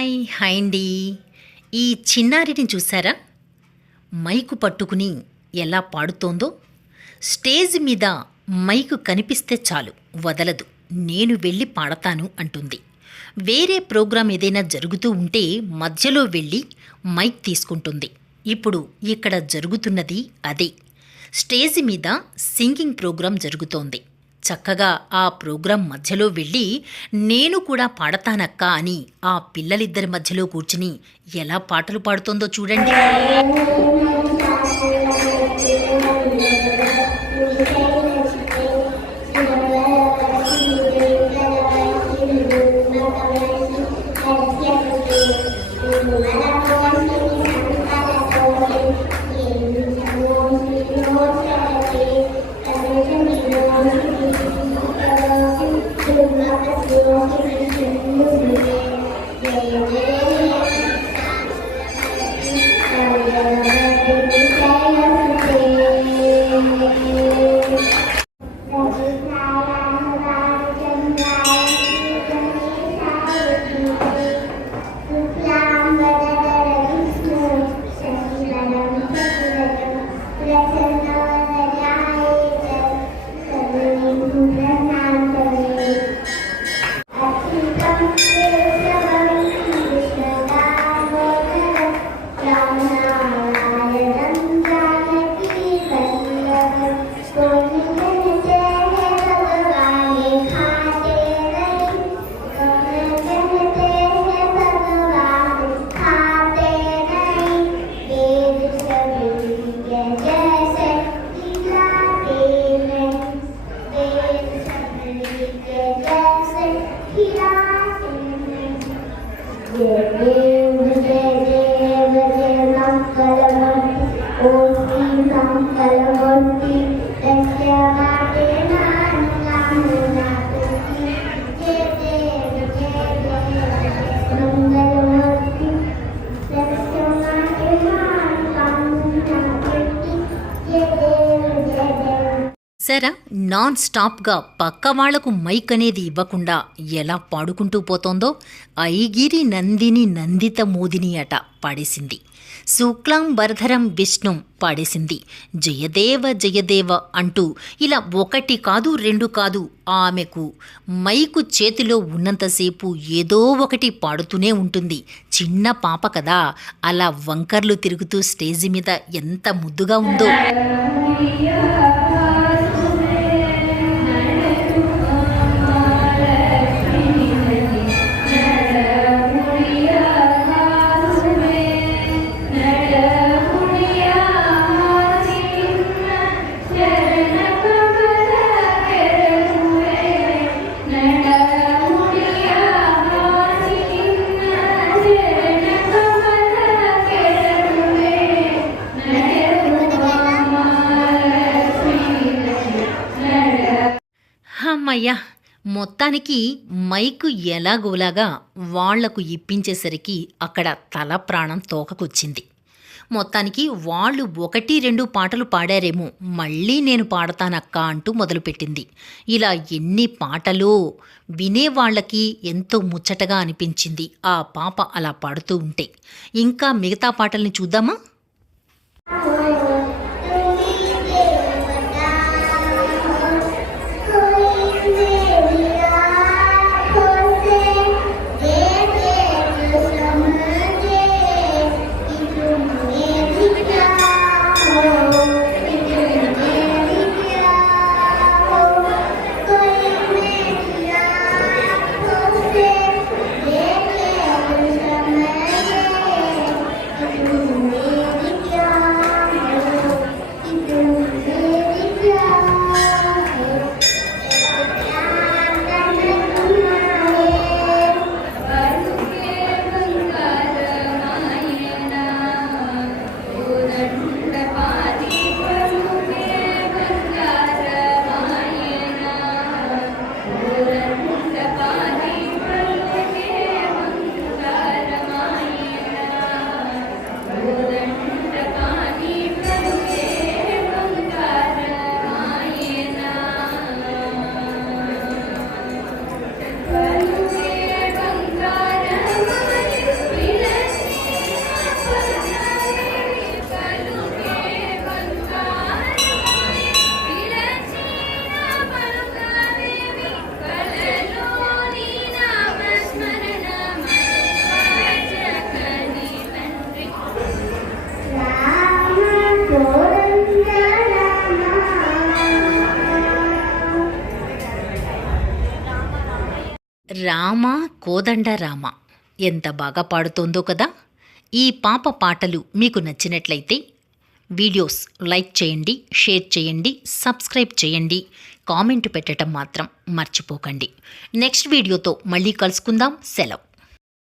Hi హైండి ఈ చిన్నారిని చూసారా మైకు పట్టుకుని ఎలా పాడుతోందో? స్టేజ్ మీద మైకు కనిపిస్తే చాలు వదలదు. నేను వెళ్ళి పాడతాను అంటుంది. వేరే ప్రోగ్రాం ఏదైనా జరుగుతూ ఉంటే మధ్యలో వెళ్ళి మైక్ తీసుకుంటుంది. ఇప్పుడు ఇక్కడ జరుగుతున్నది అదే. స్టేజ్ మీద సింగింగ్ ప్రోగ్రాం జరుగుతోంది. చక్కగా ఆ ప్రోగ్రాం మధ్యలో వెళ్ళి నేను కూడా పాడతానక్క అని ఆ పిల్లలిద్దరి మధ్యలో కూర్చుని ఎలా పాటలు పాడుతోందో చూడండి. เกิด సరా నాన్ స్టాప్గా పక్క వాళ్ళకు మైక్ అనేది ఇవ్వకుండా ఎలా పాడుకుంటూ పోతోందో ఐగిరి నందిని నందిత మోదిని అట పాడేసింది. శుక్లాం వరధరం విష్ణుం పాడేసింది. జయదేవ జయదేవ అంటూ ఇలా ఒకటి కాదు రెండు కాదు ఆమెకు మైకు చేతిలో ఉన్నంతసేపు ఏదో ఒకటి పాడుతూనే ఉంటుంది. చిన్న పాప కదా అలా వంకర్లు తిరుగుతూ స్టేజి మీద ఎంత ముద్దుగా ఉందో. అమ్మయ్యా మొత్తానికి మైకు ఎలాగోలాగా వాళ్ళకు ఇప్పించేసరికి అక్కడ తల ప్రాణం తోకకొచ్చింది. మొత్తానికి వాళ్ళు ఒకటి రెండు పాటలు పాడారేమో మళ్ళీ నేను పాడతానక్క అంటూ మొదలుపెట్టింది. ఇలా ఎన్ని పాటలు వినేవాళ్ళకి ఎంతో ముచ్చటగా అనిపించింది. ఆ పాప అలా పాడుతూ ఉంటే. ఇంకా మిగతా పాటల్ని చూద్దామా? రామ కోదండ రామ. ఎంత బాగా పాడుతోందో కదా? ఈ పాప పాటలు మీకు నచ్చినట్లయితే వీడియోస్ లైక్ చేయండి షేర్ చేయండి సబ్స్క్రైబ్ చేయండి కామెంట్ పెట్టడం మాత్రం మర్చిపోకండి. నెక్స్ట్ వీడియోతో మళ్ళీ కలుసుకుందాం. సెలవు.